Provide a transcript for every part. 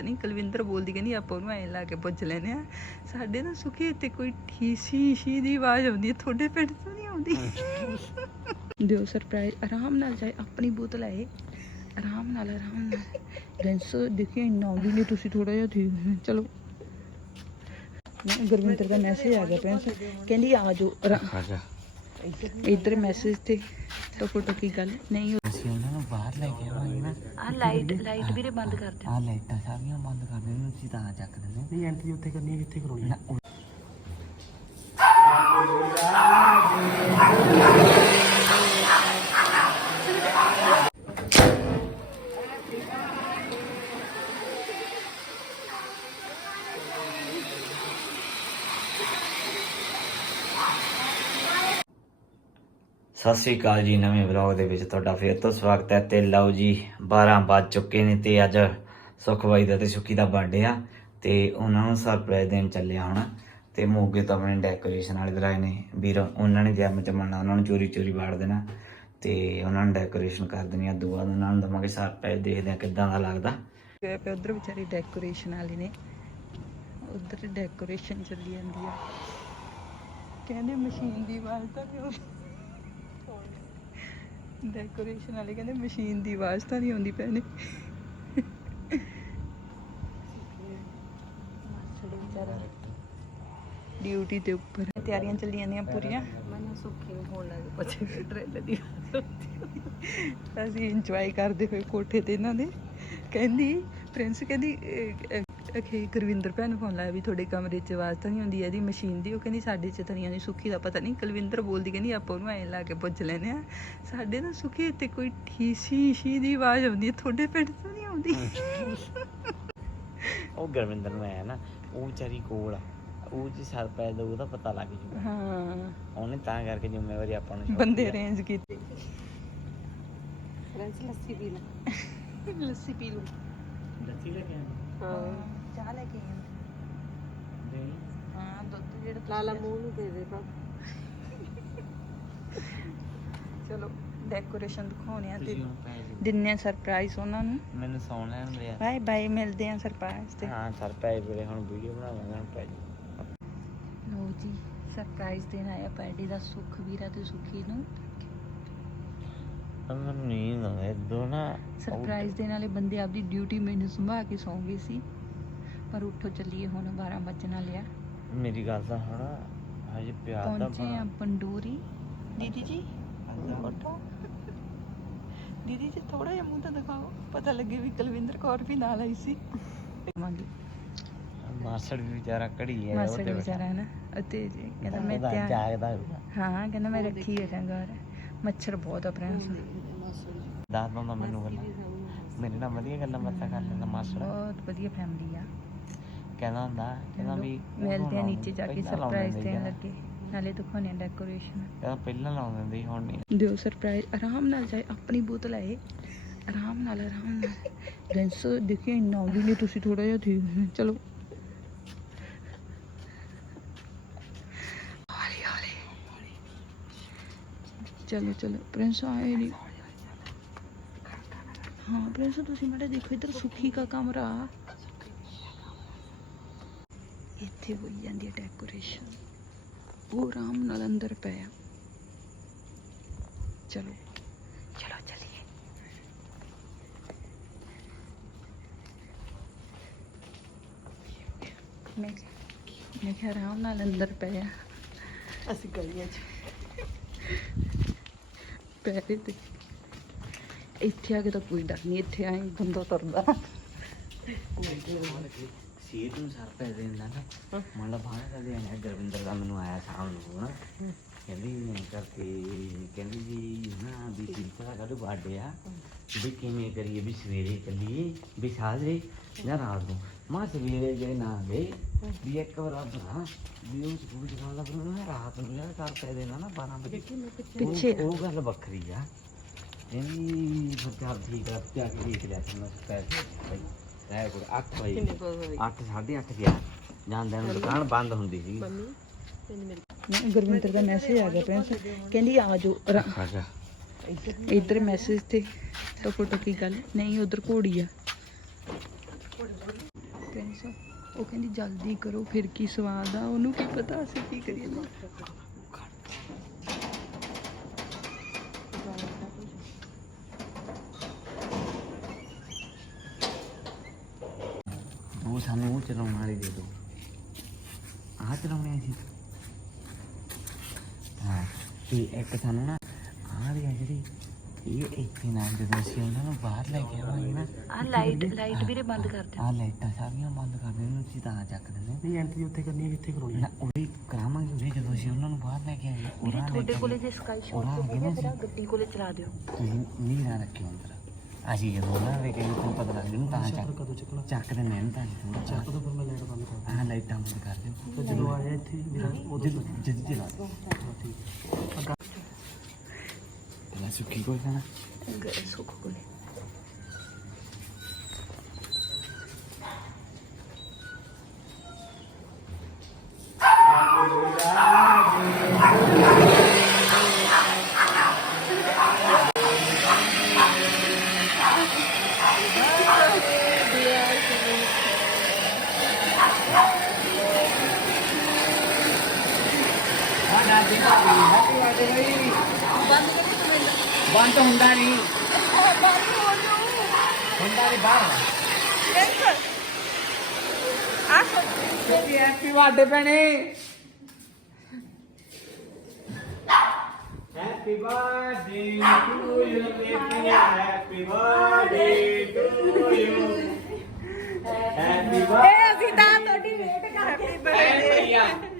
ਨਹੀਂ ਕੁਲਵਿੰਦਰ ਬੋਲਦੀ ਕਹਿੰਦੀ, ਆਪਾਂ ਉਹਨੂੰ ਐਂ ਲਾ ਕੇ ਪੁੱਛ ਲੈਨੇ ਆ ਸਾਡੇ ਨਾ ਸੁਖੀ ਤੇ ਕੋਈ ਠੀਸੀ ਸ਼ੀ ਦੀ ਆਵਾਜ਼ ਆਉਂਦੀ ਹੈ, ਤੁਹਾਡੇ ਪਿੰਡ ਤੋਂ ਨਹੀਂ ਆਉਂਦੀ। ਦਿਓ ਸਰਪ੍ਰਾਈਜ਼ ਆਰਾਮ ਨਾਲ ਜਾਏ ਆਪਣੀ ਬੋਤਲ ਆਏ। ਆਰਾਮ ਨਾਲ ਆਰਾਮ ਨਾਲ। ਡੈਂਸ ਦੇਖਿਓ ਇੰਨਾ ਵੀ ਨਹੀਂ ਤੁਸੀਂ ਥੋੜਾ ਜਿਹਾ ਠੀਕ ਚਲੋ। ਗੁਰਵਿੰਦਰ ਦਾ ਮੈਸੇਜ ਆ ਗਿਆ ਪ੍ਰਿੰਸ ਕਹਿੰਦੀ, ਆ ਜਾਓ ਆਰਾ- ਅੱਛਾ ਇੱਧਰ ਮੈਸੇਜ ਤੇ ਤਾਂ ਫੋਟੋ ਕੀ ਗੱਲ? ਨਹੀਂ ਅਸੀਂ ਉਹਨਾਂ ਨੂੰ ਬਾਹਰ ਲੈ ਕੇ ਆਵਾਂਗੇ ਨਾ। ਆ ਲਾਈਟ ਲਾਈਟ ਵੀਰੇ ਬੰਦ ਕਰ ਦੇ ਆਹ ਲਾਈਟਾਂ ਸਾਰੀਆਂ ਬੰਦ ਕਰ ਦੇਣ ਅਸੀਂ ਤਾਂ ਚੱਕ ਦਿੰਦੇ ਨਹੀਂ ਐਂਟਰੀ ਉੱਥੇ ਕਰਨੀ ਹੈ ਕਿੱਥੇ ਕਰਾਉਣੀ ਹੈ ਸਤਿ ਸ੍ਰੀ ਅਕਾਲ ਜੀ, ਨਵੇਂ ਵਲੌਗ ਦੇ ਵਿੱਚ ਤੁਹਾਡਾ ਫੇਰ ਤੋਂ ਸਵਾਗਤ ਹੈ ਤੇ ਲਓ ਜੀ 12 ਵੱਜ ਚੁੱਕੇ ਨੇ ਤੇ ਅੱਜ ਸੁਖ ਦਾ ਤੇ ਸੁੱਕੀ ਦਾ ਬਰਥਡੇ ਆ ਤੇ ਉਹਨਾਂ ਨੂੰ ਸਰਪ੍ਰਾਈਜ਼ ਦੇਣ ਚੱਲੇ ਹੁਣ ਤੇ ਮੋਗੇ ਤੋਂ ਆਪਣੇ ਡੈਕੋਰੇਸ਼ਨ ਵਾਲੇ ਦਰਾਏ ਨੇ। ਵੀਰ, ਉਹਨਾਂ ਨੇ ਜੈਮ ਚ ਉਹਨਾਂ ਨੂੰ ਚੋਰੀ ਚੋਰੀ ਵਾੜ ਦੇਣਾ ਤੇ ਉਹਨਾਂ ਨੂੰ ਡੈਕੋਰੇਸ਼ਨ ਕਰ ਦੇਣੀ ਆ। ਦੁਆ ਉਹਨਾਂ ਨੂੰ ਦਵਾਂਗੇ ਸਰਪ੍ਰਾਈਜ਼ ਦੇਖਦੇ ਆ ਕਿੱਦਾਂ ਦਾ ਲੱਗਦਾ। ਗਏ ਪਏ ਉਧਰ ਵਿਚਾਰੀ ਡੈਕੋਰੇਸ਼ਨ ਵਾਲੀ ਨੇ। ਉਧਰ ਡੈਕੋਰੇਸ਼ਨ ਚੱਲੀ ਜਾਂਦੀ ਆ। ਕਹਿੰਦੇ ਮਸ਼ੀਨ ਦੀ ਆਵਾਜ਼ ਤਾਂ ਨਹੀਂ ਡੈਕੋਰੇਸ਼ਨ ਵਾਲੇ ਕਹਿੰਦੇ ਮਸ਼ੀਨ ਦੀ ਆਵਾਜ਼ ਤਾਂ ਨਹੀਂ ਆਉਂਦੀ ਪੈਣੇ ਡਿਊਟੀ ਤੇ ਉੱਪਰ। ਤਿਆਰੀਆਂ ਚੱਲੀ ਜਾਂਦੀਆਂ ਪੂਰੀਆਂ। ਮੈਨੂੰ ਸੁੱਖੀ ਨੂੰ ਫੋਨ ਲਾ ਕੇ ਪੁੱਛੇ ਟ੍ਰੇਲਰ ਦੀ ਅਸੀਂ ਇੰਜੋਏ ਕਰਦੇ ਹੋਏ ਕੋਠੇ ਤੇ ਇਹਨਾਂ ਦੇ। ਕਹਿੰਦੀ ਪ੍ਰਿੰਸ ਕਹਿੰਦੀ ਅਖੇ ਗੁਰਵਿੰਦਰ ਭੈਣ ਨੂੰ ਫੋਨ ਲਾਇਆ ਵੀ ਤੁਹਾਡੇ ਕਮਰੇ 'ਚ ਆਵਾਜ਼ ਤਾਂ ਨਹੀਂ ਆਉਂਦੀ ਇਹਦੀ ਮਸ਼ੀਨ ਦੀ ਉਹ ਕਹਿੰਦੀ ਸਾਡੇ 'ਚ ਤਰੀਆਂ ਦੀ ਸੁੱਖੀ ਦਾ ਪਤਾ ਨਹੀਂ ਕੁਲਵਿੰਦਰ ਬੋਲਦੀ ਕਹਿੰਦੀ ਆਪਾਂ ਉਹਨੂੰ ਐਂ ਲਾ ਕੇ ਪੁੱਛ ਲੈਨੇ ਆ ਸਾਡੇ ਨਾ ਸੁੱਖੀ ਤੇ ਕੋਈ ਠੀਸੀ ਸ਼ੀ ਦੀ ਆਵਾਜ਼ ਆਉਂਦੀ ਹੈ ਤੁਹਾਡੇ ਪਿੰਡ ਤੋਂ ਨਹੀਂ ਆਉਂਦੀ। ਉਹ ਗਰਮਿੰਦਰ ਨੂੰ ਆਇਆ ਨਾ ਉਹ ਵਿਚਾਰੀ ਕੋਲ ਆ ਉਹ ਜੀ ਸਰਪ੍ਰਾਈਜ਼ ਦਾ ਉਹਦਾ ਪਤਾ ਲੱਗ ਜੂਗਾ ਹਾਂ। ਉਹਨੇ ਤਾਂ ਕਰਕੇ ਜ਼ਿੰਮੇਵਾਰੀ ਆਪਾਂ ਨੂੰ ਬੰਦੇ। ਅਰੇਂਜ ਕੀਤੇ। ਫਰੈਂਚ ਲੱਸੀ ਪੀ ਲੈ ਲੱਸੀ ਪੀ ਲਓ। ਲੱਸੀ ਲੈ ਕੇ ਹਾਂ। ਚਾਹ ਲੈ ਕੇ ਆਏ ਨਹੀਂ। ਹਾਂ ਦੁੱਧ ਜਿਹੜਾ ਲਾਲਾ ਮੂੰਹ ਨੂੰ ਦੇ ਦੇ ਪਾ ਚਲੋ ਡੈਕੋਰੇਸ਼ਨ ਦਿਖਾਉਣੇ ਆ ਤੇ ਤੁਸੀਂ ਹੁਣ ਪੈ ਜਾਓ। ਦਿੰਨੇ ਆ ਸਰਪ੍ਰਾਈਜ਼ ਉਹਨਾਂ ਨੂੰ। ਮੈਨੂੰ ਸੌਣ ਲੈਣ ਦੇ ਆ ਬਾਏ ਬਾਏ ਮਿਲਦੇ ਆ ਸਰਪ੍ਰਾਈਜ਼ ਤੇ। ਹਾਂ ਸਰਪ੍ਰਾਈਜ਼ ਵੇਲੇ ਹੁਣ ਵੀਡੀਓ ਬਣਾਵਾਂਗੇ ਹੁਣ ਪੈ ਜਾਓ। ਲੋ ਜੀ ਸਰਪ੍ਰਾਈਜ਼ ਦੇਣ ਆਇਆ ਬਰਥਡੇ ਦਾ ਸੁੱਖ ਵੀਰਾ ਤੇ ਸੁੱਖੀ ਨੂੰ। ਪਰ ਮੈਨੂੰ ਨੀਂਦ ਆਉਂਦੀ ਦੋਨਾ ਸਰਪ੍ਰਾਈਜ਼ ਦੇਣ ਵਾਲੇ ਬੰਦੇ ਆਪਦੀ ਡਿਊਟੀ ਮੈਨੂੰ ਸੰਭਾ ਕੇ ਸੌਂ ਗਏ ਸੀ। ਪਰ ਉੱਠੋ ਚੱਲੀਏ ਹੁਣ 12 ਵਜਣ ਵਾਲੇ ਆ। ਮੇਰੀ ਗੱਲ ਤਾਂ ਹੁਣ ਹਜੇ ਪਿਆਰ ਦਾ ਪਹੁੰਚੇ ਆ ਪੰਡੋਰੀ। ਦੀਦੀ ਜੀ ਉੱਠੋ। ਦੀਦੀ ਜੀ ਥੋੜਾ ਜਿਹਾ ਮੂੰਹ ਤਾਂ ਦਿਖਾਓ। ਪਤਾ ਲੱਗੇ ਵੀ ਕੁਲਵਿੰਦਰ ਕੌਰ ਵੀ ਨਾਲ ਆਈ ਸੀ। ਮੰਗੀ ਮਾਸੜ ਵੀ ਵਿਚਾਰਾ ਘੜੀ ਹੈ ਮਾਸੜ ਵਿਚਾਰਾ ਹੈ ਨਾ ਅਤੇ ਜੀ ਕਹਿੰਦਾ ਮੈਂ ਧਿਆਨ ਜਾਗਦਾ ਹਾਂ ਕਹਿੰਦਾ ਮੈਂ ਰੱਖੀ ਹੈ ਗੌਰ ਮੱਛਰ ਬਹੁਤ ਆ ਪ੍ਰਿੰਸ ਦੱਸ ਦਿੰਦਾ ਮੈਨੂੰ ਗੱਲਾਂ। ਮੇਰੇ ਨਾਲ ਵਧੀਆ ਗੱਲਾਂ ਬਾਤਾਂ ਕਰ ਲੈਂਦਾ ਮਾਸੜ। ਬਹੁਤ ਵਧੀਆ ਫੈਮਿਲੀ ਆ। ਕਹਿੰਦਾ ਹੁੰਦਾ ਕਹਿੰਦਾ ਵੀ ਮਿਲਦੇ ਆ ਨੀਚੇ ਜਾ ਕੇ ਪਹਿਲਾਂ ਸਰਪ੍ਰਾਈਜ਼ ਦੇਣ। ਲੱਗੇ ਨਾਲੇ ਦਿਖਾਉਣੇ ਡੈਕੋਰੇਸ਼ਨ ਕਹਿੰਦਾ ਪਹਿਲਾਂ ਲਾਉਣ ਦਿੰਦੇ ਸੀ, ਹੁਣ ਨਹੀਂ। ਦਿਓ ਸਰਪ੍ਰਾਈਜ਼ ਆਰਾਮ ਨਾਲ ਜਾਏ ਆਪਣੀ ਬੋਤਲ ਆਏ ਆਰਾਮ ਨਾਲ ਆਰਾਮ ਨਾਲ। ਡੈਂਸ ਦੇਖਿਓ ਇੰਨਾ ਵੀ ਨਹੀਂ ਤੁਸੀਂ ਥੋੜਾ ਜਿਹਾ ਠੀਕ ਚਲੋ। ਹੌਲੀ ਹੌਲੀ। ਚਲੋ ਚਲੋ। ਪ੍ਰਿੰਸ ਆਏ ਨਹੀਂ ਹਾਂ ਪ੍ਰਿੰਸ ਤੁਸੀਂ ਮਾੜੇ ਦੇਖੋ ਇੱਧਰ ਸੁੱਖੀ ਦਾ ਕਮਰਾ। ਇੱਥੇ ਹੋਈ ਜਾਂਦੀ ਹੈ ਡੈਕੋਰੇਸ਼ਨ ਉਹ ਆਰਾਮ ਨਾਲ ਅੰਦਰ ਪਿਆ ਚਲੋ। ਚਲੋ ਚਲੀਏ। ਮੈਂ ਮੈਂ ਕਿਹਾ ਆਰਾਮ ਨਾਲ ਅੰਦਰ ਪਿਆ ਅਸੀਂ ਗਲੀਆਂ 'ਚ। ਪੈਰੇ ਤੇ ਇੱਥੇ ਆ ਕੇ ਤਾਂ ਕੋਈ ਡਰ ਨਹੀਂ ਇੱਥੇ ਆਏ ਬੰਦਾ ਤੁਰਦਾ। ਸੀਟ ਨੂੰ ਸਰ ਪੈ ਦਿੰਦਾ ਨਾ ਮੰਨ ਲਾ ਬਾਹਰ ਦਾ ਦੇਣਾ ਗੁਰਵਿੰਦਰ ਦਾ ਮੈਨੂੰ ਆਇਆ ਸ਼ਾਮ ਨੂੰ ਨਾ ਕਹਿੰਦੀ ਮੈਂ ਕਰਕੇ ਕਹਿੰਦੀ ਜੀ ਨਾ ਵੀ ਚਿੰਤਾ ਦਾ ਕਾਹਦੋਂ ਬਾਡੇ ਆ ਵੀ ਕਿਵੇਂ ਕਰੀਏ ਵੀ ਸਵੇਰੇ ਚੱਲੀਏ ਵੀ ਸਾਜਰੇ ਜਾਂ ਰਾਤ ਨੂੰ। ਮਾਂ ਸਵੇਰੇ ਜੇ ਨਾ ਗਏ ਵੀ ਇੱਕ ਵਾਰ ਬਣਾ ਵੀ ਉਹ ਸਕੂਲ ਜਾਣ ਲੱਗ ਪਣਾ ਰਾਤ ਨੂੰ ਯਾਰ ਕਰ ਪੈ ਦੇਣਾ ਨਾ 12 ਵਜੇ। ਪਿੱਛੇ। ਉਹ- ਗੱਲ ਵੱਖਰੀ ਆ। ਇਹਨੀ ਫ਼ਰਕ ਠੀਕ ਆ ਜਾ ਕੇ ਦੇਖ ਲਿਆ ਤੈਨੂੰ ਪੈਸੇ। ਭਾਈ ਰਹਿ ਕੋਲ 8 ਵਜੇ ਕਿੰਨੇ ਕੋਲ ਹੋਈ? 8 8:30 ਗਿਆ ਜਾਂਦਿਆਂ ਨੂੰ ਦੁਕਾਨ ਬੰਦ ਹੁੰਦੀ ਸੀ ਮੰਮੀ ਤੈਨੂੰ ਮੇਰੀ ਨਾ, ਗੁਰਵਿੰਦਰ ਦਾ ਮੈਸੇਜ ਆ ਗਿਆ ਪ੍ਰਿੰਸ ਕਹਿੰਦੀ ਆ ਜਾਓ ਆਰਾ- ਅੱਛਾ। ਇੱਧਰ ਮੈਸੇਜ ਤੇ ਤਾਂ ਫੋਟੋ ਕੀ ਗੱਲ? ਨਹੀਂ ਉਧਰ ਘੋੜੀ ਆ। ਪ੍ਰਿੰਸ ਉਹ ਕਹਿੰਦੀ ਜਲਦੀ ਕਰੋ ਫਿਰ ਕੀ ਸਵਾਦ ਆ? ਉਹਨੂੰ ਕੀ ਪਤਾ ਅਸੀਂ ਕੀ ਕਰੀਏ? ਉਹ ਸਾਨੂੰ ਉਹ ਚਲਾਉਣ ਵਾਲੀ ਦੇ ਦਿਓ। ਆਹ ਚਲਾਉਣੇ ਸੀ ਹਾਂ ਤੇ ਇੱਕ ਸਾਨੂੰ ਨਾ ਆਹ ਵੀ ਆ ਜਿਹੜੀ ਇਹ ਇੱਥੇ ਨਾਲ ਜਦੋਂ ਅਸੀਂ ਉਹਨਾਂ ਨੂੰ ਬਾਹਰ ਲੈ ਕੇ ਆਵਾਂਗੇ ਨਾ ਆ ਲਾਈਟ ਲਾਈਟ ਵੀਰੇ ਬੰਦ ਕਰ ਦੇ ਆਹ ਲਾਈਟਾਂ ਸਾਰੀਆਂ ਬੰਦ ਕਰ ਦੇਣ ਨੂੰ ਅਸੀਂ ਤਾਂ ਚੱਕ ਦਿੰਦੇ। ਨਹੀਂ ਐਂਟਰੀ ਉੱਥੇ ਕਰਨੀ ਹੈ ਕਿੱਥੇ ਕਰਾਉਣੀ ਨਾ ਉਹੀ ਕਰਾਵਾਂਗੇ ਉਹਦੇ ਜਦੋਂ ਅਸੀਂ ਉਹਨਾਂ ਨੂੰ ਬਾਹਰ ਲੈ ਕੇ ਆਏ ਵੀਰੇ ਤੁਹਾਡੇ ਕੋਲੇ ਜੇ ਸਕਾਈ ਸ਼ਾਟ ਉਹਨਾਂ ਤੇ ਅੱਗੇ ਨਾ ਹੋਵੇ ਗੱਡੀ ਕੋਲੇ ਚਲਾ ਦਿਓ। ਤੁਸੀਂ ਨੀਂਹ ਨਾ ਰੱਖਿਓ ਅੰਦਰ। ਅਸੀਂ ਜਦੋਂ ਉਹਨਾਂ ਦੇ ਕਹੇ ਤੁਹਾਨੂੰ ਪਤਾ ਲੱਗ ਜੂ ਤਾਂ ਚੱਕ ਕਦੋਂ ਚੱਕਣਾ ਚੱਕ ਦਿੰਦੇ ਨੇ ਤਾਂ ਥੋੜਾ ਚੱਕ ਤੋਂ ਫਿਰ ਮੈਂ ਲਾਈਟ ਬੰਦ ਕਰ ਆਹ ਲਾਈਟਾਂ ਬੰਦ ਕਰ ਦਿਓ। ਦਿੰਦਾ ਜਦੋਂ ਆਇਆ ਇੱਥੇ ਮੇਰਾ ਉਹਦੇ ਜਦੋਂ ਜਦ ਦਿਓ। ਠੀਕ ਪਹਿਲਾਂ ਸੁੱਕੀ ਕੋਈ ਖਾਣਾ ਬੰਦ ਹੁੰਦਾ ਨਹੀਂ। ਹੁੰਦਾ ਨਹੀਂ ਬਾਹਰ ਆ। ਹੈਪੀ ਬਰਥਡੇ ਭੈਣੇ? Happy birthday to you happy birthday to you happy birthday ਅਸੀਂ ਤਾਂ ਤੁਹਾਡੀ ਵੇਟ ਕਰ ਹੈਪੀ ਬਰਥਡੇ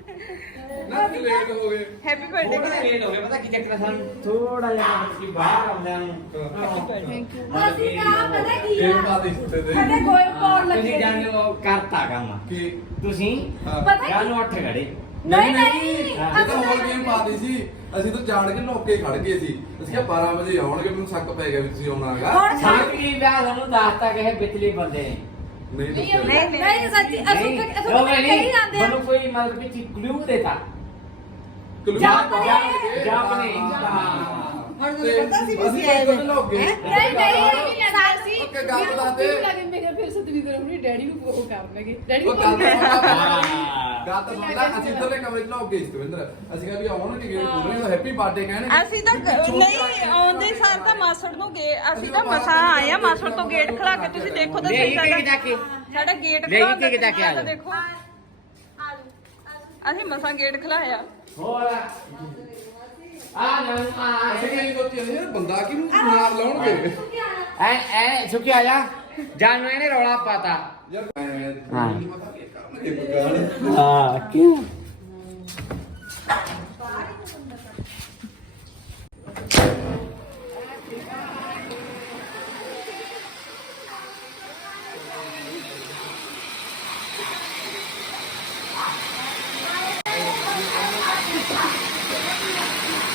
ਨਾ ਲੇਟ ਹੋ ਗਏ। ਹੈਪੀ ਥੋੜਾ ਬਰਥਡੇ ਲੇਟ ਹੋ ਗਿਆ ਪਤਾ ਕੀ ਚੱਕਰ ਹੈ ਸਾਨੂੰ ਥੋੜਾ ਜਿਹਾ ਅਸੀਂ ਬਾਹਰ ਆਉਂਦੇ ਹਾਂ। ਅਸੀਂ ਨਾ ਪਤਾ ਕੀ ਆ ਬਾਦੀ ਛੁੱਟੇ ਦੇ ਸਾਡੇ ਗੋਲ ਪਾਉਣ ਤੁਸੀਂ ਲੱਗੇ ਜਾਣਦੇ ਹੋ ਕਰਤਾ ਕੰਮ। ਕਿ? ਤੁਸੀਂ ਪਤਾ ਯਾਰ ਕੀ ਨੂੰ ਅੱਠ ਘੜੇ। ਨਹੀਂ ਨਹੀਂ ਇਹ ਤਾਂ ਅਸੀਂ ਹੋਰ ਗੇਮ ਪਾਦੀ ਸੀ। ਅਸੀਂ ਤਾਂ ਜਾਣ ਕੇ ਲੋਕੇ ਖੜ ਗਏ ਸੀ। ਅਸੀਂ ਕਿਹਾ 12 ਵਜੇ ਆਉਣਗੇ ਮੈਨੂੰ ਸ਼ੱਕ ਪੈ ਗਿਆ ਵੀ ਤੁਸੀਂ ਆਉਣਾ ਹੈਗਾ। ਹੁਣ ਸਾਡੀ ਵਿਆਹ ਤੁਹਾਨੂੰ ਦੱਸਤਾ ਕਿ ਇਹ ਵਿਚਲੀ ਬੰਦੇ ਨੇ। ਨਹੀਂ ਦੱਸਿਆ ਨਹੀਂ ਨਹੀਂ ਸੱਚੀ ਅਸੀਂ ਨਹੀਂ, ਅਸੀਂ ਕਹੀ ਨਹੀਂ, ਜਾਂਦੇ ਆ ਤੁਹਾਨੂੰ ਕੋਈ ਮਤਲਬ ਵਿੱਚ ਕਲੂ ਦੇਤਾ ਕਲੂ ਜਾਪ ਪਾ ਨੇ। ਕੇ- ਜਾਪ ਨੇ। ਹਾਂ। ਹੁਣ ਅਸੀਂ ਕੋਈ ਲੋਕੇ ਨਹੀਂ ਨਹੀਂ ਸਾਡੀ ਓਕੇ ਗੱਲ ਦੱਸ ਦੇ ਲੱਗੇ ਮੈਂ ਕਿਹਾ ਫਿਰ ਸਤਵੀ ਕਰੋ ਨਹੀਂ ਡੈਡੀ ਨੂੰ ਉਹ ਕਰਨਗੇ। ਡੈਡੀ ਉਹ ਨੂੰ ਗੱਲ ਤਾਂ ਸੁਣ ਲਾ ਹਾਂ। ਗੱਲ ਤਾਂ ਸੁਣ ਲਾ ਅਸੀਂ ਇੱਧਰਲੇ ਕਮਰੇ 'ਚ ਲੋਕ ਗਏ ਸੀ ਦਵਿੰਦਰ। ਅਸੀਂ ਕਿਹਾ ਵੀ ਆਉਣਗੇ ਗੇਟ ਖੋਲ ਰਹੇ ਹੈਪੀ ਬਰਥਡੇ ਕਹਿਣਗੇ। ਅਸੀਂ ਤਾਂ ਗ- ਨਹੀਂ ਆਉਂਦੇ ਸਾਰ ਤਾਂ ਮਾਸੜ ਨੂੰ ਗੇ ਅਸੀਂ ਤਾਂ ਮਸਾਂ ਆਏ ਆ ਮਾਸੜ ਤੋਂ ਗੇਟ ਖਲਾ ਕੇ ਤੁਸੀਂ ਦੇਖੋ ਤਾਂ ਸਹੀ ਸਾਡਾ ਸਾਡਾ ਗੇਟ ਖਲਾ ਕਿ। ਦੇਖੋ। ਅਸੀਂ ਮਸਾਂ ਗੇਟ ਖਲਾਇਆ। ਹੋਰ। ਆ ਨਾ ਆ ਅਸੀਂ ਇਹ ਸੋਚਿਆ ਯਾਰ ਬੰਦਾ ਕਿਹਨੂੰ ਮਾਰ ਲਾਉਣਗੇ? ਐ ਐ ਸੁਖੀ ਆ ਜਾ। ਜਾਨ ਨੂੰ ਇਹਨੇ ਰੌਲਾ ਪਾਤਾ। ਯਾਰ ਹਾਂ। ਪਤਾ ਕੀ ਕਰਨਗੇ ਬਗਾਨ ਹਾਂ ਕਿਉਂ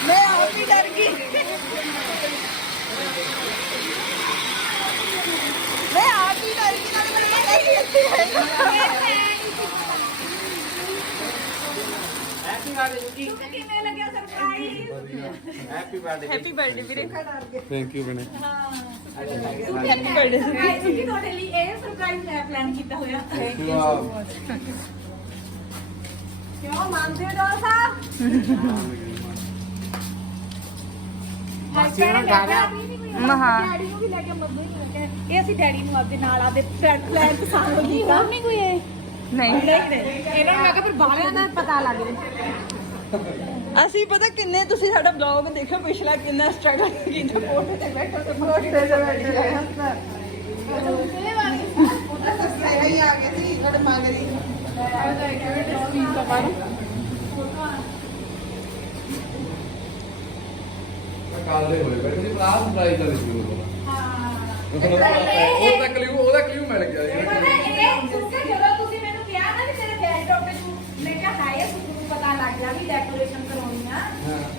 ਮੈਂ ਆਪ ਹੀ ਡਰ ਗਈ ਮੈਂ ਆਪ ਹੀ ਡਰ ਗਈ ਨਾਲ ਮੈਨੂੰ ਨਹੀਂ ਇੱਥੇ ਹੈਗਾ ਹੈਪੀ ਬਰਥਡੇ ਸੁਖੀ ਕਿਵੇਂ ਲੱਗਿਆ surprise happy birthday happy birthday ਵੀਰੇ ਥੈਂਕ ਯੂ ਬਣੇ ਹੈਪੀ ਬਰਥਡੇ ਸਰਪ੍ਰਾਈਜ਼ ਜੀ ਤੁਹਾਡੇ ਲਈ ਇਹ ਸਰਪ੍ਰਾਈਜ਼ ਮੈਂ ਪਲਾਨ ਕੀਤਾ ਹੋਇਆ ਕਿਉਂ ਮੰਨਦੇ ਹੋ ਸਾਹਿਬ ਮਾਸੀ ਨੂੰ ਲਿਆ ਮਹਾ। ਡੈਡੀ ਨੂੰ ਵੀ ਲੈ ਕੇ ਮੰਮੀ ਨੂੰ ਲੈ ਕੇ ਇਹ ਅਸੀਂ ਡੈਡੀ ਨੂੰ ਆਪਦੇ ਨਾਲ ਆਪਦੇ ਫਰੈਂਡ ਪਲਾਨ ਤੇ ਸਾਥ ਕੀਤਾ। ਨਹੀਂ ਕੋਈ ਇਹ? ਨਹੀਂ। ਇਹਨਾਂ ਨੂੰ ਮੈਂ ਕਿਹਾ ਫਿਰ ਬਾਲਿਆਂ ਦਾ ਪਤਾ ਲੱਗ ਜੇ ਅਸੀਂ ਪਤਾ ਕਿੰਨੇ ਤੁਸੀਂ ਸਾਡਾ ਬਲੌਗ ਦੇਖਿਓ ਪਿਛਲਾ ਕਿੰਨਾ ਸਟਰਗਲ ਕੀਤਾ ਕੋਠੇ ਤੇ ਬੈਠੋ ਤੇ ਕੋਠੇ ਤੇ ਬੈਠੇ। ਕੱਲ ਦੇ ਹੋਏ ਬੈਠੇ ਸੀ ਆਹ ਸਰਪ੍ਰਾਈਜ਼ ਦਾ ਸੀ ਉਹ ਉਹਦਾ ਕਲਿਊ ਉਹਦਾ ਕਲਿਊ ਮਿਲ ਗਿਆ ਜੀ ਪਤਾ ਇਹ ਸੁੱਕੇ ਜਦੋਂ ਤੁਸੀਂ ਮੈਨੂੰ ਕਿਹਾ ਨਾ ਵੀ ਤੇਰੇ ਬੈਡ ਟੋਪੇ ਨੂੰ ਮੈਂ ਕਿਹਾ ਹਾਏ ਸੁੱਕ ਨੂੰ ਪਤਾ ਲੱਗ ਗਿਆ ਵੀ ਡੈਕੋਰੇਸ਼ਨ ਕਰਾਉਣੀ ਆ।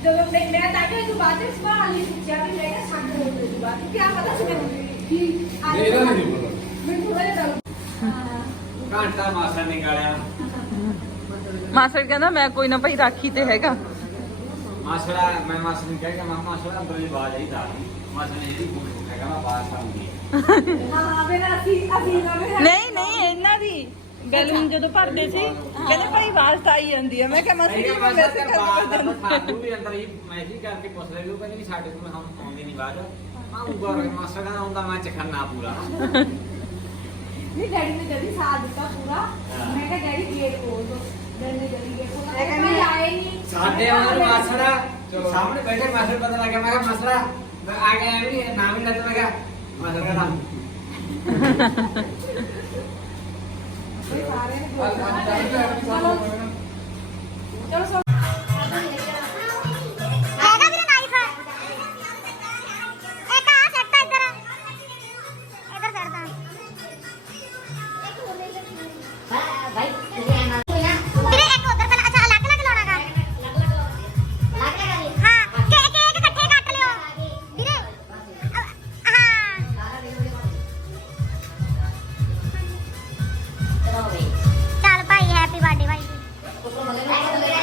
ਜਦੋਂ ਮੈਂ ਮੈਂ ਤਾਂ ਕਿ ਤੂੰ ਬਾਅਦ ਵਿੱਚ ਸਵਾਲ ਨਹੀਂ ਪੁੱਛਿਆ ਵੀ ਮੈਂ ਕਿਹਾ ਸਾਡੇ ਹੋ ਗਈ ਬਾਅਦ ਕੀ ਪਤਾ ਸੀ ਮੈਨੂੰ ਕੀ ਇਹਦਾ ਨਹੀਂ ਪਤਾ। ਮੈਨੂੰ ਥੋੜਾ ਜਿਹਾ ਘੰਟਾ ਮਾਸਾ ਨਿਕਾਲਿਆ ਮਾਸੜ ਕਹਿੰਦਾ ਮੈਂ ਕੋਈ ਨਾ ਭਾਈ ਰਾਖੀ ਤੇ ਹੈਗਾ। ਮਾਸੜਾ ਮੈਂ ਮਾਸੜ ਨੂੰ ਕਹਿ ਕੇ ਮੈਂ ਮਾਸੜਾ ਅੰਦਰ ਦੀ ਆਵਾਜ਼ ਆਈ ਤਾਂ ਮਾਸੜ ਨੇ ਜਿਹੜੀ ਬੋਲੀ ਮੈਂ ਕਹਿੰਦਾ ਬਾਹਰ ਆਉਂਦੀ ਨਹੀਂ ਨਹੀਂ ਇਹਨਾਂ ਦੀ। ਬੈਲੂਨ ਜਦੋਂ ਭਰਦੇ ਸੀ ਕਹਿੰਦੇ ਭਾਈ ਆਵਾਜ਼ ਤਾਂ ਆਈ ਜਾਂਦੀ ਹੈ। ਮੈਂ ਕਿਹਾ ਮਾਸੀ ਜੀ ਮੈਂ ਵੈਸੇ ਕਰ ਸਾਨੂੰ ਵੀ ਅੰਦਰ ਹੀ ਮੈਸੇਜ ਕਰਕੇ ਪੁੱਛ ਲੈ ਲੂ ਕਹਿੰਦੇ ਵੀ ਸਾਡੇ ਕੋਲ ਹਮ ਆਉਂਦੀ ਨਹੀਂ ਬਾਅਦ ਆਉਂਗਾ ਮਾਸਟਰ ਕਹਿੰਦਾ ਆਉਂਦਾ ਮੈਂ ਚਖਣਾ ਪੂਰਾ। ਨਹੀਂ ਡੈਡੀ ਨੇ ਜਦੀ ਸਾਥ ਦਿੱਤਾ ਪੂਰਾ। ਮੈਂ ਕਿਹਾ ਡੈਡੀ ਗੇਟ ਖੋਲ ਦੋ। ਇਹ ਕਹਿੰਦੀ ਮੈਂ ਆਏ ਨਹੀਂ ਸਾਡੇ ਉਹਨਾਂ ਮਾਸੜਾ ਸਾਹਮਣੇ ਬੈਠੇ ਮਾਸਟਰ ਪਤਾ ਲੱਗਿਆ ਮੈਂ ਕਿਹਾ ਮਾਸੜਾ ਮੈਂ ਆ ਗਿਆ ਵੀ ਨਾਮ ਹੀ ਲੱਤ ਮੈਂ ਕਿਹਾ ਮਾਸਟਰ ਕਹਿੰਦਾ ਸਾਰੇ ਨੇ ਅੱਜ ਅੱਜ ਚੱਲ ਭਾਈ ਹੈਪੀ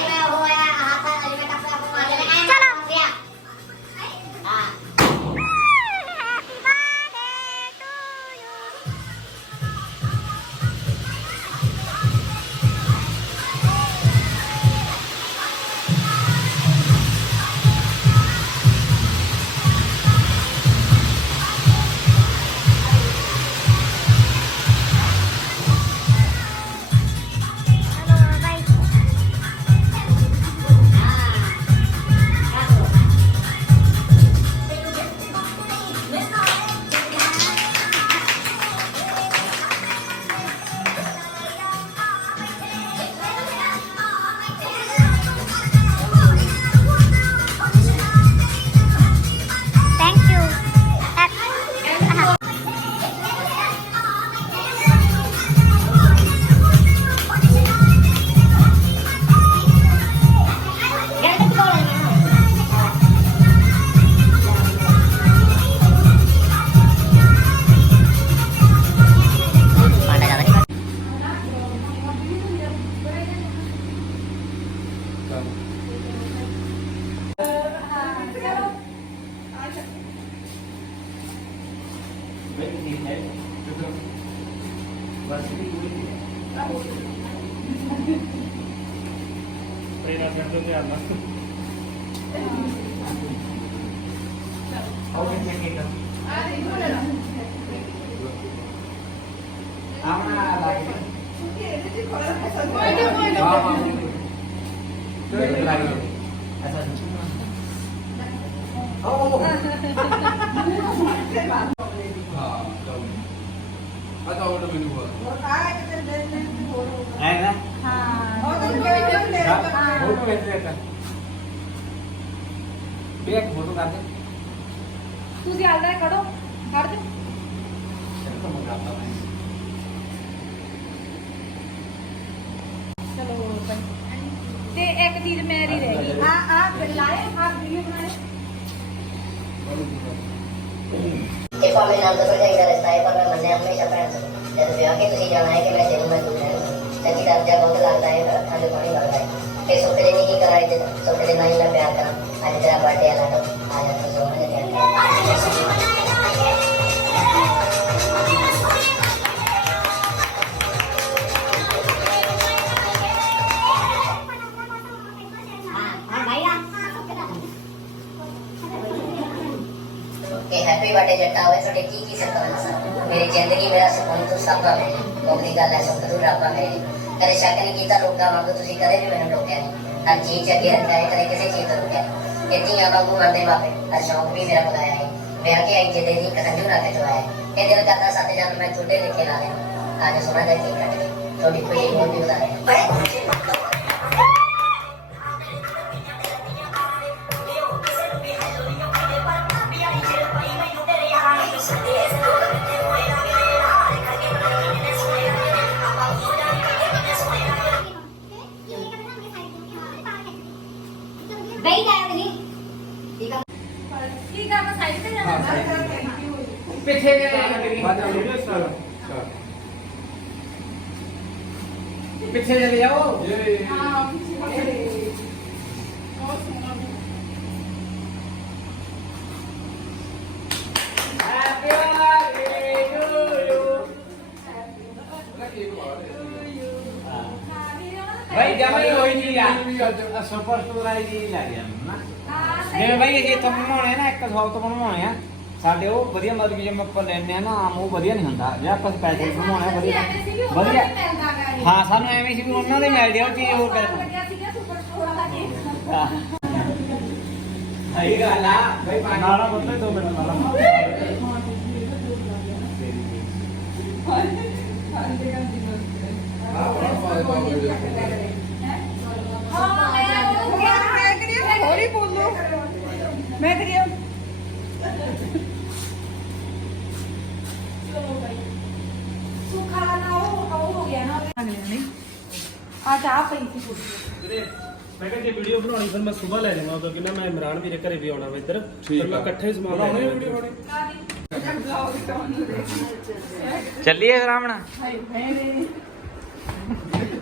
ਆਪਣਾ ਲੱਗ ਹਾਂ ਹਾਂ ਤੇ ਲੱਗ ਗਿਆ ਅੱਛਾ ਹਾਂ ਚਲੋ ਆ ਤਾਂ ਆਰਡਰ ਮੈਨੂੰ ਹੋਇਆ ਹੈ ਨਾ ਹਾਂ ਫੋਟੋ ਵੇਚ ਦੇ ਵੀ ਇੱਕ ਫੋਟੋ ਕਰ ਦੇ ਤੁਸੀਂ ਆਲਦਾ ਕੜੋ ਕੱਢ ਦੇ ਚਲੋ ਮੈਂ ਕਰਦਾ ਮੈਂ ਚਲੋ ਭਾਈ ਤੇ ਇੱਕ ਚੀਜ਼ ਮੇਰੀ ਰਹਿ ਗਈ। ਆ ਆ ਲਾਏ ਆ ਵੀਡੀਓ ਬਣਾਏ ਇਹ ਭਾਵੇਂ ਨਾਲ ਦਾ ਭਰਜਾਈ ਦਾ ਰਿਸ਼ਤਾ ਹੈ, ਪਰ ਮੈਂ ਮੰਨਿਆ ਹਮੇਸ਼ਾ ਭੈਣ ਤੋਂ। ਜਦ ਵਿਆਹ ਕੇ ਤੁਸੀਂ ਜਾਣਾ ਹੈ ਕਿ ਮੈਂ ਜਰੂਰ ਮੈਂ ਦੁੱਖ ਹੈ। ਚੰਗੀ ਦਰਜਾ ਬਹੁਤ ਲੱਗਦਾ ਹੈ ਪਰ ਅੱਖਾਂ ਪਾਣੀ ਲੱਗਦਾ ਹੈ। ਕਿ ਸੁੱਖ ਦੇ ਨਹੀਂ ਕੀ ਕਰਾਈ ਤੇ। ਸੁੱਖ ਦੇ ਨਾਲ ਮੈਂ ਪਿਆਰ ਕਰਾਂ। ਅੱਜ ਤੇਰਾ ਬਰਥਡੇ ਆ ਲਾਡੋ ਕਿ ਹੈਪੀ ਬਰਥਡੇ ਜੱਟਾ ਹੋਵੇ ਤੁਹਾਡੇ ਕੀ ਕੀ ਸਰਪੰਚ ਮੇਰੀ ਜ਼ਿੰਦਗੀ ਮੇਰਾ ਸੁਕੂਨ ਤੂੰ ਸਭਾ ਮੇਰੇ ਮੁਕਤੀ ਗੱਲ ਹੈ ਸੁਖ ਤੂੰ ਰੱਬਾ ਮੇਰੇ ਕਦੇ ਸ਼ੱਕ ਨਹੀਂ ਕੀਤਾ ਲੋਕਾਂ ਵਾਂਗੂ, ਤੁਸੀਂ ਕਦੇ ਵੀ ਮੈਨੂੰ ਰੋਕਿਆ ਨਹੀਂ। ਹਰ ਚੀਜ਼ ਅੱਗੇ ਰੱਖਿਆ ਹੈ, ਕਦੇ ਕਿਸੇ ਚੀਜ਼ ਤੋਂ ਰੁਕਿਆ ਇਤਨੀ ਵਾਂਗੂ ਮਰਦੇ ਬਾਪੇ ਹਰ ਸ਼ੌਕ ਵੀ ਮੇਰਾ ਬੁਲਾਇਆ ਹੈ। ਵਿਆਹ ਕੇ ਆਈ ਜਿੱਦੇ ਦੀ ਕਸੰਜੂ ਰੱਖ ਕੇ ਜਵਾਇਆ ਇਹ ਦਿਲ ਕਰਦਾ ਸੱਤ ਜਨ ਮੈਂ ਛੋਟੇ ਲਿਖੇ ਲਾ ਲਿਆ ਅੱਜ ਸੋਨਾ ਦਾ ਕੀ ਕੱਟ ਗਈ ਤੁਹਾਡੀ ਖੁਸ਼ੀ ਹੋਰ ਵੀ ਵਧਾਇਆ ਭਾਈ ਜਮਾ ਹੀ ਹੋਈ ਨਹੀਂ ਵੀ ਅੱਜ ਆ ਸੁਪਰ ਸਟੋਰ ਵਾਲੀ ਜੀ ਲੱਗ ਗਿਆ ਨਾ। ਹਾਂ ਜਿਵੇਂ ਭਾਈ ਜੇ ਤੋਂ ਬਣਵਾਉਣੇ ਨਾ ਇੱਕ ਸੌ ਤੋਂ ਬਣਵਾਉਣੇ ਆ। ਸਾਡੇ ਉਹ ਵਧੀਆ ਮਤਲਬ ਕਿ ਜਿਵੇਂ ਆਪਾਂ ਲੈਣੇ ਆ ਨਾ ਆਮ ਉਹ ਵਧੀਆ ਨਹੀਂ ਹੁੰਦਾ। ਜੇ ਆਪਾਂ ਸਪੈਸ਼ਲ ਬਣਵਾਉਣਾ ਵਧੀਆ। ਵਧੀਆ। ਹਾਂ ਸਾਨੂੰ ਐਵੇਂ ਸੀ ਵੀ ਉਹਨਾਂ ਦੇ ਮਿਲ ਜਾਓ ਚੀਜ਼ ਹੋਰ ਕਰ। ਲੱਗਿਆ ਸੀਗਾ ਸੁਪਰ ਸਟੋਰ ਵਾਲਾ ਕੇਕ ਸਹੀ ਗੱਲ ਆ। ਭਾਈ ਪਾਣੀ ਨਾਲਾ ਬੰਦੇ ਦੋ ਮਿੰਟ ਨਾਲਾ ਪਾਏ ਹਾਂ ਮੈਂ ਉਹ ਗਿਆ ਮੈਂ ਕਰੀਏ ਹੌਲੀ ਬੋਲੋ ਮੈਂ ਕਰੀਏ ਸੁਖਾ ਨਾ ਉਹ ਉਹ ਹੋ ਗਿਆ ਨਾ ਆ ਚਾਹ ਪਈ ਸੀ ਕੁੜੀ ਮੈਂ ਕਿਹਾ ਜੇ ਵੀਡੀਓ ਬਣਾਉਣੀ ਫਿਰ ਮੈਂ ਸਵੇਰ ਲੈ ਜਾਵਾਂ ਕਿਉਂਕਿ ਨਾ ਮੈਂ ਇਮਰਾਨ ਵੀਰੇ ਘਰੇ ਵੀ ਆਉਣਾ ਵਾ ਇੱਧਰ। ਫਿਰ ਮੈਂ। ਇਕੱਠੇ ਹੀ ਸਮਾਨ ਲੈ ਬਣਾਉਣੀ ਜਾਵਾਂ ਵੀਡੀਓ ਬਣੀ ਚੱਲੀਏ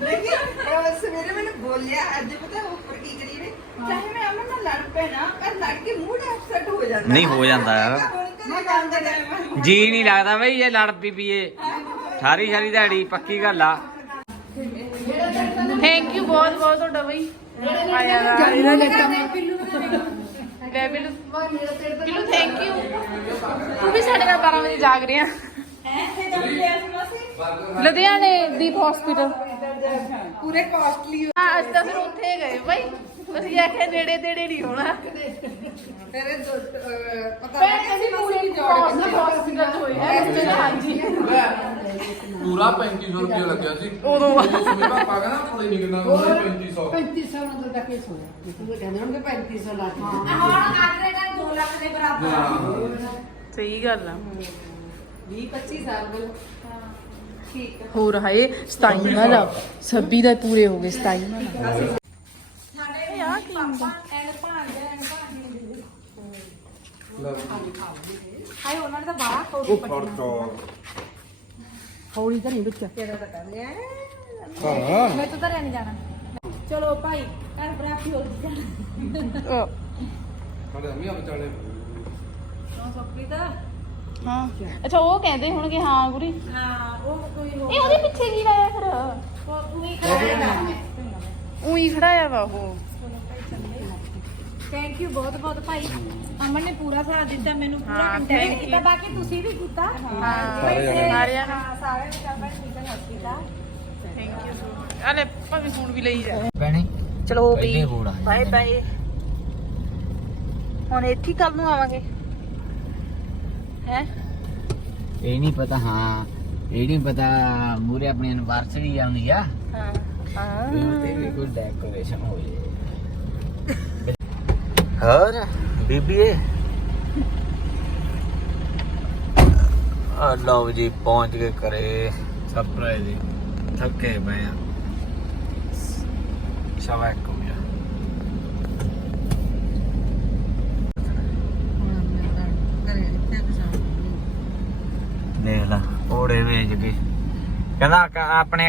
ਰਾਮਣਾ ਉਹ ਸਵੇਰੇ ਮੈਨੂੰ ਬੋਲਿਆ ਅੱਜ ਪਤਾ ਉੱਪਰ ਕੀ ਕਰੀ ਨੇ ਚਾਹੇ ਮੈਂ ਅਮਨ ਨਾਲ ਲੜ ਪੈਣਾ ਪਰ ਲੜ ਕੇ ਮੂਡ ਅਪਸੈਟ ਹੋ ਜਾਂਦਾ ਨਹੀਂ ਹੋ ਜਾਂਦਾ ਯਾਰ। ਮੈਂ ਕੰਮ ਦਾ ਟਾਈਮ ਜੀ ਨਹੀਂ ਲੱਗਦਾ ਬਈ ਇਹ ਲੜ ਪੀ ਪੀਏ ਸਾਰੀ ਸਾਰੀ ਦਿਹਾੜੀ ਪੱਕੀ ਗੱਲ ਆ। ਥੈਂਕ ਯੂ ਬਹੁਤ ਬਹੁਤ ਤੁਹਾਡਾ ਬਈ। ਆਇਆ ਵਾ। ਲੈ ਬਿੱਲੂ ਬਿੱਲੂ ਥੈਂਕ ਯੂ ਤੂੰ ਵੀ ਸਾਡੇ ਨਾਲ 12 ਵਜੇ ਜਾਗ ਰਿਹਾ। ਲੁਧਿਆਣੇ ਦੀਪ ਹਸਪੀਟਲ ਪੂਰੇ ਕਾਸਟਲੀ ਹਾਂ ਅੱਜ ਤਾਂ ਫਿਰ ਉੱਥੇ ਗਏ ਬਈ। ਅਸੀਂ ਆਖਿਆ ਨੇੜੇ ਤੇੜੇ ਨਹੀਂ ਹੋਣਾ। ਤੇਰੇ ਦੋ ਅਹ, ਪਤਾ ਭੈਣ ਅਸੀਂ ਪੂਰੇ ਹਸਪੀਟਲ ਹੋਏ ਆ ਹਾਂਜੀ। ਪੂਰਾ 3500 ਰੁਪਏ ਲੱਗਿਆ ਸੀ। ਉਦੋਂ ਸੁਮੇ ਪਾਪਾ ਕਹਿੰਦਾ ਪਤਾ ਨਹੀਂ ਕਿੰਨਾ ਹੋਇਆ 3500 ਹੁਣ ਆਗਰੇ ਦਾ 2 ਲੱਖ ਦੇ ਬਰਾਬਰ ਆ। ਹਾਂ। ਸਹੀ ਗੱਲ ਆ। 20 25 ਸਾਲ ਪਹਿਲਾਂ। ਹੋ ਰਹਾ ਏ 27 ਨਾਲ 26 ਦਾ ਪੂਰੇ ਹੋ ਗਏ 27 ਨਾਲ ਸਾਡੇ ਆ ਕੀ ਹੁੰਦਾ ਐਨ ਭਾਂਡੇ ਐਨ ਭਾਂਡੇ ਹਾਏ ਉਹਨਾਂ ਨੇ ਤਾਂ। ਬਾਹਰ ਕੋਲ ਪੱਟਣਾ ਹੌਲੀ ਤਾਂ ਨਹੀਂ ਬੱਚਾ ਤੇਰਾ ਤਾਂ ਕਰ ਲਿਆ ਹਾਂ। ਮੈਂ ਤਾਂ ਧਰਿਆ ਨਹੀਂ ਜਾਣਾ। ਚਲੋ ਭਾਈ ਘਰ ਬਰਾਤੀ ਹੋ ਗਈ ਸਾਡੇ ਅੰਮੀ ਆ ਵਿਚਾਲੇ। ਨਾ ਸੋਪੀ ਤਾਂ? ਹਾਂ। ਅੱਛਾ ਉਹ ਕਹਿੰਦੇ ਹੋਣਗੇ ਹਾਂ ਗੁਰੀ। ਹਾਂ ਉਹ ਕੋਈ ਹੋ ਇਹ ਉਹਦੇ ਪਿੱਛੇ ਕੀ ਲਾਇਆ ਫਿਰ? ਤੂੰ ਹੀ ਉਹੀ ਖੜਾਇਆ ਵਾ ਉਹ। ਥੈਂਕ ਯੂ ਬਹੁਤ ਬਹੁਤ ਭਾਈ। ਅਮਨ ਨੇ ਪੂਰਾ ਸਾਥ ਦਿੱਤਾ ਮੈਨੂੰ ਪੂਰਾ ਹਾਂ, ਕੰਟੈਕਟ ਕੀਤਾ। ਬਾਕੀ ਤੁਸੀਂ ਵੀ ਕੀਤਾ। ਹਾਂ ਸਾਰੇ ਜਾਣੇ। ਸਾਰਿਆਂ ਨੂੰ ਹਾਂ ਕਰਨਾ ਠੀਕ ਹੈ hospital thank you so much ਅਲੇ ਭਾਵੇਂ ਫੋਨ ਵੀ ਲਈ ਜਾ ਭੈਣੇ ਚਲੋ ਪਹਿਲੇ ਆ ਬਾਏ ਬਾਏ। ਹੁਣ ਇੱਥੇ ਕੱਲ ਨੂੰ ਆਵਾਂਗੇ। ਹੈ? ਇਹ ਨਹੀਂ ਪਤਾ ਹਾਂ। ਇਹ ਨਹੀਂ ਪਤਾ ਮੂਰੇ ਆਪਣੀ ਐਨਵਰਸਰੀ ਆਉਂਦੀ ਆ। ਹਾਂ ਹਾਂ। ਤੇ ਵੀ ਕੋਈ ਡੈਕੋਰੇਸ਼ਨ ਹੋ ਜੇ। ਹੋਰ ਬੀਬੀਏ ਆ ਲਓ ਜੀ ਪਹੁੰਚ ਗਏ ਘਰੇ। ਸਰਪ੍ਰਾਈਜ਼ ਥੱਕੇ ਪਏ ਆ। ਸਵਾ ਇੱਕ ਹੋ ਗਿਆ ਦੇਖ ਲਾ ਓੜੇ ਵੇਚ ਕੇ। ਕਹਿੰਦਾ ਆਪਣੇ